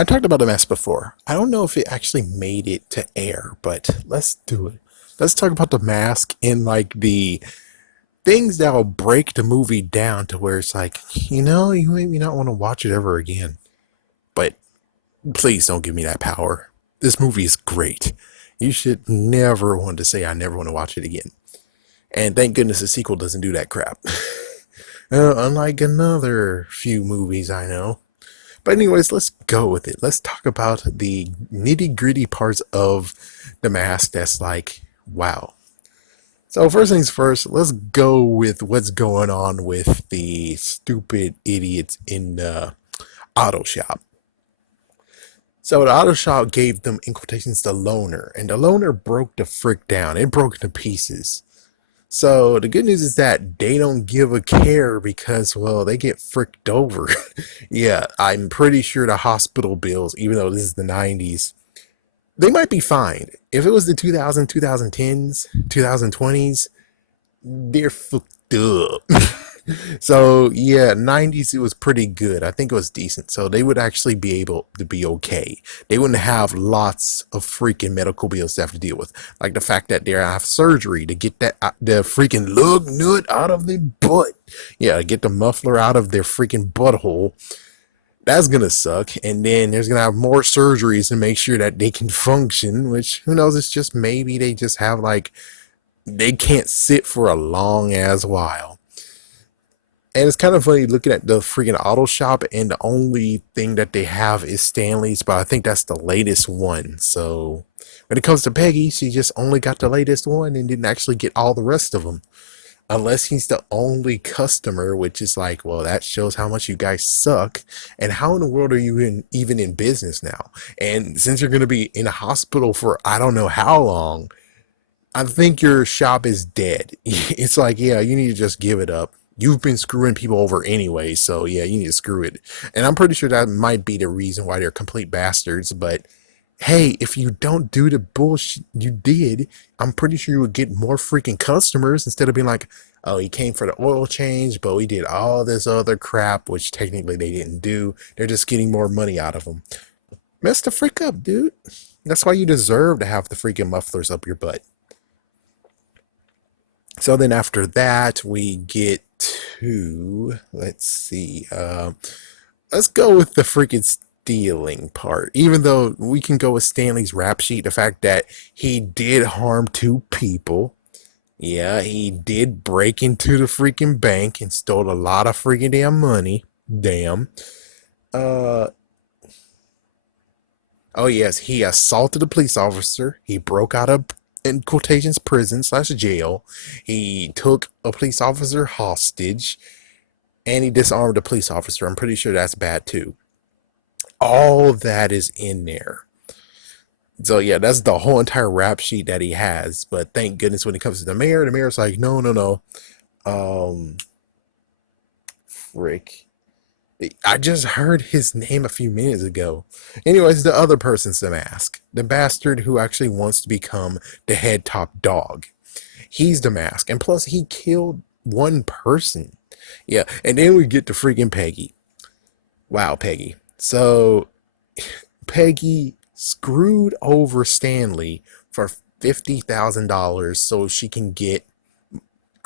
I talked about the mask before. I don't know if it actually made it to air, but let's do it. Let's talk about the mask in like the things that'll break the movie down to where it's like, you maybe not want to watch it ever again. But please don't give me that power. This movie is great. You should never want to say I never want to watch it again. And thank goodness the sequel doesn't do that crap. Unlike another few movies I know. But anyways, let's go with it. Let's talk about the nitty gritty parts of the mask that's like, wow. So first things first, let's go with what's going on with the stupid idiots in the auto shop. So the auto shop gave them, in quotations, the loaner, and the loaner broke the frick down. It broke into pieces. So the good news is that they don't give a care because, well, they get fricked over. Yeah, I'm pretty sure the hospital bills, even though this is the 90s, they might be fine. If it was the 2010s, 2020s, they're fucked up. So yeah, 90s it was pretty good. I think it was decent. So they would actually be able to be okay. They wouldn't have lots of freaking medical bills to have to deal with, like the fact that they have surgery to get that the freaking lug nut out of their butt. Yeah, get the muffler out of their freaking butthole. That's gonna suck. And then there's gonna have more surgeries to make sure that they can function. Which who knows? It's just maybe they just have like they can't sit for a long ass while. And it's kind of funny looking at the freaking auto shop, and the only thing that they have is Stanley's, but I think that's the latest one. So when it comes to Peggy, she just only got the latest one and didn't actually get all the rest of them. Unless he's the only customer, which is like, well, that shows how much you guys suck. And how in the world are you even in business now? And since you're going to be in a hospital for I don't know how long, I think your shop is dead. It's like, yeah, you need to just give it up. You've been screwing people over anyway, so yeah, you need to screw it. And I'm pretty sure that might be the reason why they're complete bastards, but hey, if you don't do the bullshit you did, I'm pretty sure you would get more freaking customers instead of being like, oh, he came for the oil change, but we did all this other crap, which technically they didn't do. They're just getting more money out of them. Mess the freak up, dude. That's why you deserve to have the freaking mufflers up your butt. So then after that, we get to, let's see, let's go with the freaking stealing part. Even though we can go with Stanley's rap sheet, the fact that he did harm two people. Yeah, he did break into the freaking bank and stole a lot of freaking damn money. Damn. Uh, oh yes, he assaulted a police officer. He broke out of, in quotations, prison slash jail. He took a police officer hostage, and he disarmed a police officer. I'm pretty sure that's bad too. All that is in there. So yeah, that's the whole entire rap sheet that he has. But thank goodness when it comes to the mayor's like, no, no, no. Um, Frick. I just heard his name a few minutes ago. Anyways, the other person's the mask. The bastard who actually wants to become the head top dog. He's the mask. And plus, he killed one person. Yeah, and then we get to freaking Peggy. Wow, Peggy. So, Peggy screwed over Stanley for $50,000 so she can get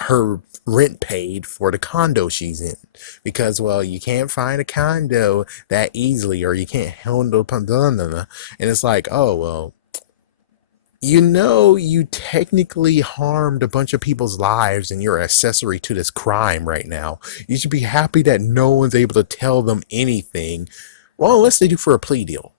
her rent paid for the condo she's in, because well, you can't find a condo that easily, or you can't handle and it's like, oh well, you technically harmed a bunch of people's lives and you're an accessory to this crime right now. You should be happy that no one's able to tell them anything, well, unless they do for a plea deal.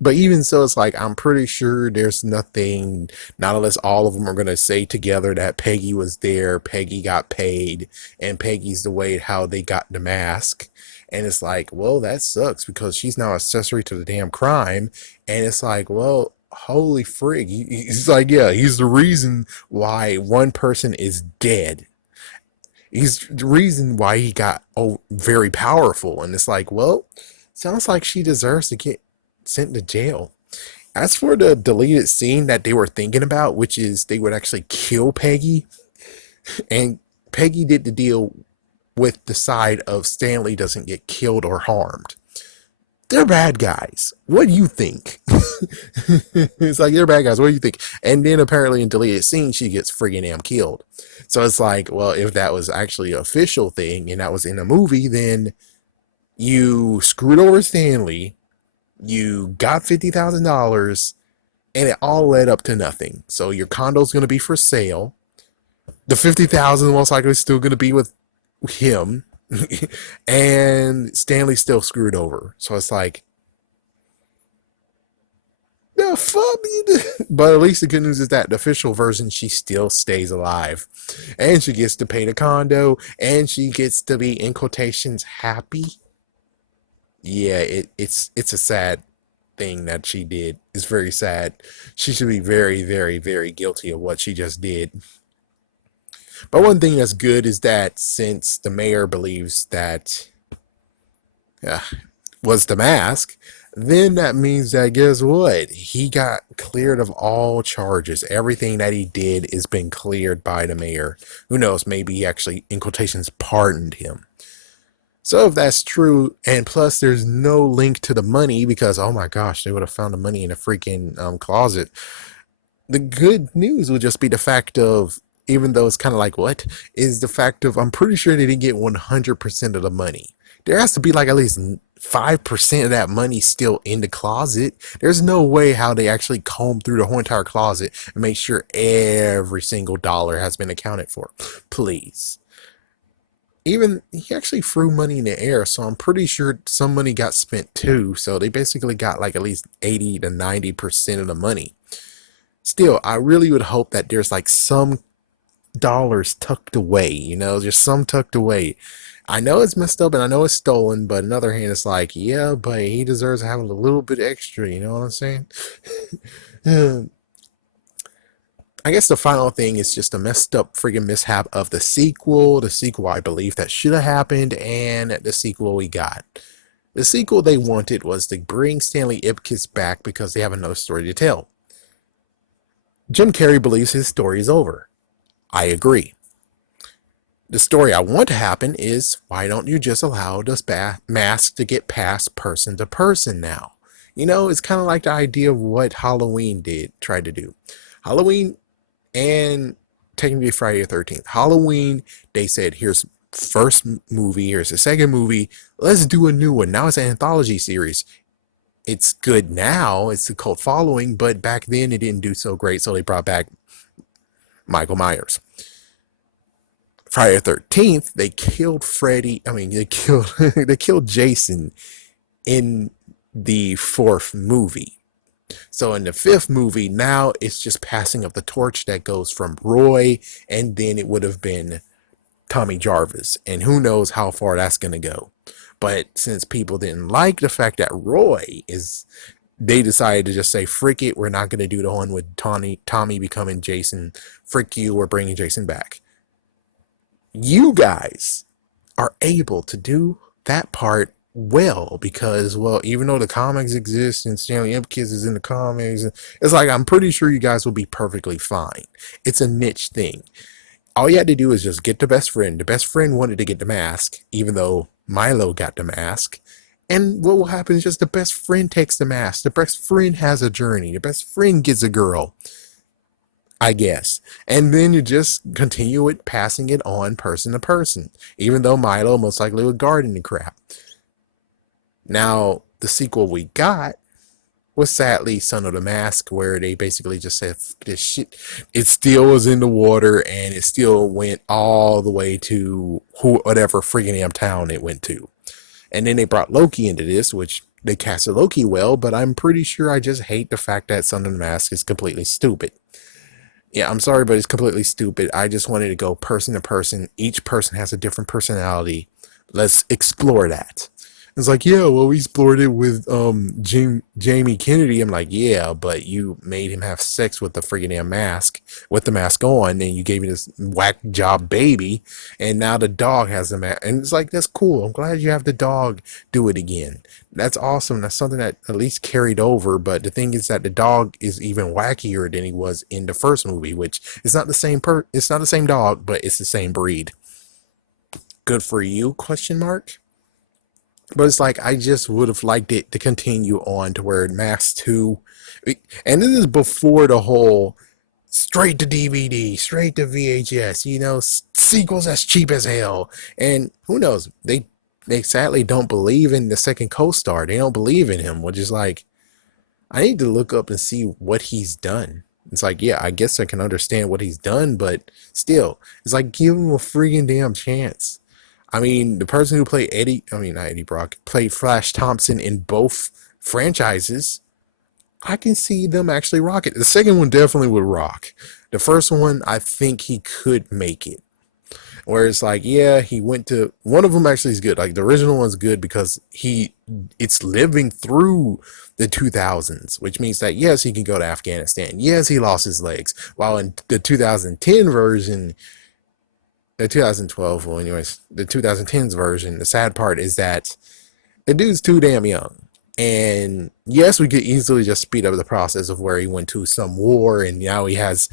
But even so, it's like, I'm pretty sure there's nothing, not unless all of them are going to say together that Peggy was there, Peggy got paid, and Peggy's the way how they got the mask. And it's like, well, that sucks because she's now accessory to the damn crime. And it's like, well, holy frig. He's like, yeah, he's the reason why one person is dead. He's the reason why he got very powerful. And it's like, well, sounds like she deserves to get sent to jail. As for the deleted scene that they were thinking about, which is they would actually kill Peggy, and Peggy did the deal with the side of Stanley doesn't get killed or harmed. they're bad guys. What do you think? It's like, they're bad guys. What do you think? And then apparently in deleted scene, she gets friggin' damn killed. So it's like, well, if that was actually an official thing and that was in a movie, then you screwed over Stanley, you got $50,000, and it all led up to nothing. So your condo's going to be for sale. The 50,000 most likely is still going to be with him. And Stanley's still screwed over. So it's like, the fuck? But at least the good news is that the official version, she still stays alive. And she gets to pay the condo. And she gets to be, in quotations, happy. Yeah, it's a sad thing that she did. It's very sad. She should be very, very, very guilty of what she just did. But one thing that's good is that since the mayor believes that uh, was the mask, then that means that, guess what? He got cleared of all charges. Everything that he did has been cleared by the mayor. Who knows? Maybe he actually, in quotations, pardoned him. So if that's true, and plus there's no link to the money because, oh my gosh, they would have found the money in a freaking closet. The good news would just be the fact of, even though it's kind of like, what is the fact of, I'm pretty sure they didn't get 100% of the money. There has to be like at least 5% of that money still in the closet. There's no way how they actually comb through the whole entire closet and make sure every single dollar has been accounted for. Please. Even he actually threw money in the air, so I'm pretty sure some money got spent too. So they basically got like at least 80 to 90% of the money. Still, I really would hope that there's like some dollars tucked away, just some tucked away. I know it's messed up and I know it's stolen, but on the other hand, it's like, yeah, but he deserves to have a little bit extra, you know what I'm saying? I guess the final thing is just a messed up friggin' mishap of the sequel. The sequel I believe that should have happened, and the sequel we got. The sequel they wanted was to bring Stanley Ipkiss back because they have another story to tell. Jim Carrey believes his story is over. I agree. The story I want to happen is, why don't you just allow this mask to get passed person to person now? It's kind of like the idea of what Halloween tried to do. Halloween and technically Friday the 13th. Halloween, they said, here's first movie, here's the second movie, let's do a new one. Now it's an anthology series. It's good now, it's a cult following, but back then it didn't do so great, so they brought back Michael Myers. Friday the 13th, they killed they killed Jason in the fourth movie. So in the fifth movie, now it's just passing of the torch that goes from Roy, and then it would have been Tommy Jarvis. And who knows how far that's going to go. But since people didn't like the fact that they decided to just say, frick it, we're not going to do the one with Tommy becoming Jason. Frick you, we're bringing Jason back. You guys are able to do that part well because, well, even though the comics exist and Stanley Ipkiss is in the comics, it's like, I'm pretty sure you guys will be perfectly fine. It's a niche thing. All you had to do is just get the best friend. The best friend wanted to get the mask, even though Milo got the mask. And what will happen is just the best friend takes the mask. The best friend has a journey. The best friend gets a girl, I guess. And then you just continue it, passing it on person to person, even though Milo most likely would garden the crap. Now, the sequel we got was sadly Son of the Mask, where they basically just said, this shit, it still was in the water, and it still went all the way to whatever friggin' damn town it went to. And then they brought Loki into this, which they casted Loki well, but I'm pretty sure I just hate the fact that Son of the Mask is completely stupid. Yeah, I'm sorry, but it's completely stupid. I just wanted to go person to person. Each person has a different personality. Let's explore that. It's like, yeah, well, we explored it with Jamie Kennedy. I'm like, yeah, but you made him have sex with the friggin' damn mask, with the mask on, and you gave me this whack job baby, and now the dog has the mask. And it's like, that's cool. I'm glad you have the dog do it again. That's awesome. That's something that at least carried over. But the thing is that the dog is even wackier than he was in the first movie, which is not the same it's not the same dog, but it's the same breed. Good for you, question mark. But it's like I just would have liked it to continue on to where Mask 2, and this is before the whole straight to DVD, straight to VHS, sequels as cheap as hell. And who knows? They sadly don't believe in the second co-star. They don't believe in him, which is like, I need to look up and see what he's done. It's like, yeah, I guess I can understand what he's done, but still, it's like, give him a freaking damn chance. I mean, the person who played not Eddie Brock, played Flash Thompson in both franchises, I can see them actually rock it. The second one definitely would rock. The first one, I think he could make it. Where it's like, yeah, he went to, one of them actually is good. Like the original one's good because it's living through the 2000s, which means that yes, he can go to Afghanistan. Yes, he lost his legs. While in the 2010 version, the 2012, well, anyways, the 2010s version, the sad part is that the dude's too damn young. And yes, we could easily just speed up the process of where he went to some war and now he has,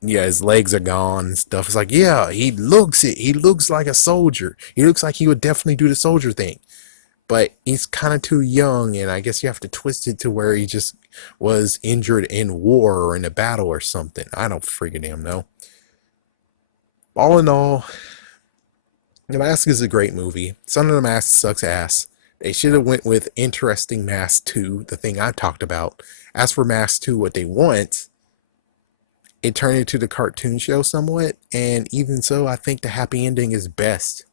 yeah, his legs are gone and stuff. It's like, yeah, he looks it. He looks like a soldier. He looks like he would definitely do the soldier thing. But he's kind of too young, and I guess you have to twist it to where he just was injured in war or in a battle or something. I don't freaking damn know. All in all, The Mask is a great movie. Son of the Mask sucks ass. They should have went with interesting Mask 2, the thing I talked about. As for Mask 2, what they want, it turned into the cartoon show somewhat, and even so, I think the happy ending is best.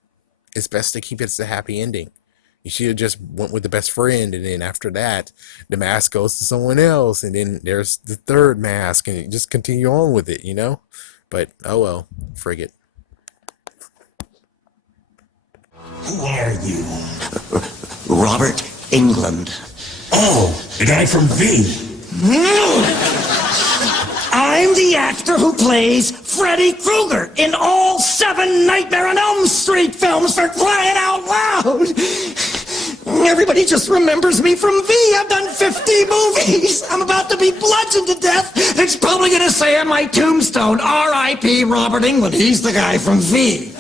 It's best to keep it as a happy ending. You should have just went with the best friend, and then after that, the mask goes to someone else, and then there's the third mask, and you just continue on with it, But, oh well, frig it. Who are you? Robert England. Oh, the guy from V. I'm the actor who plays Freddy Krueger in all 7 Nightmare on Elm Street films, for crying out loud! Everybody just remembers me from V. I've done 50 movies. I'm about to be bludgeoned to death. It's probably going to say on my tombstone, R.I.P. Robert England. He's the guy from V.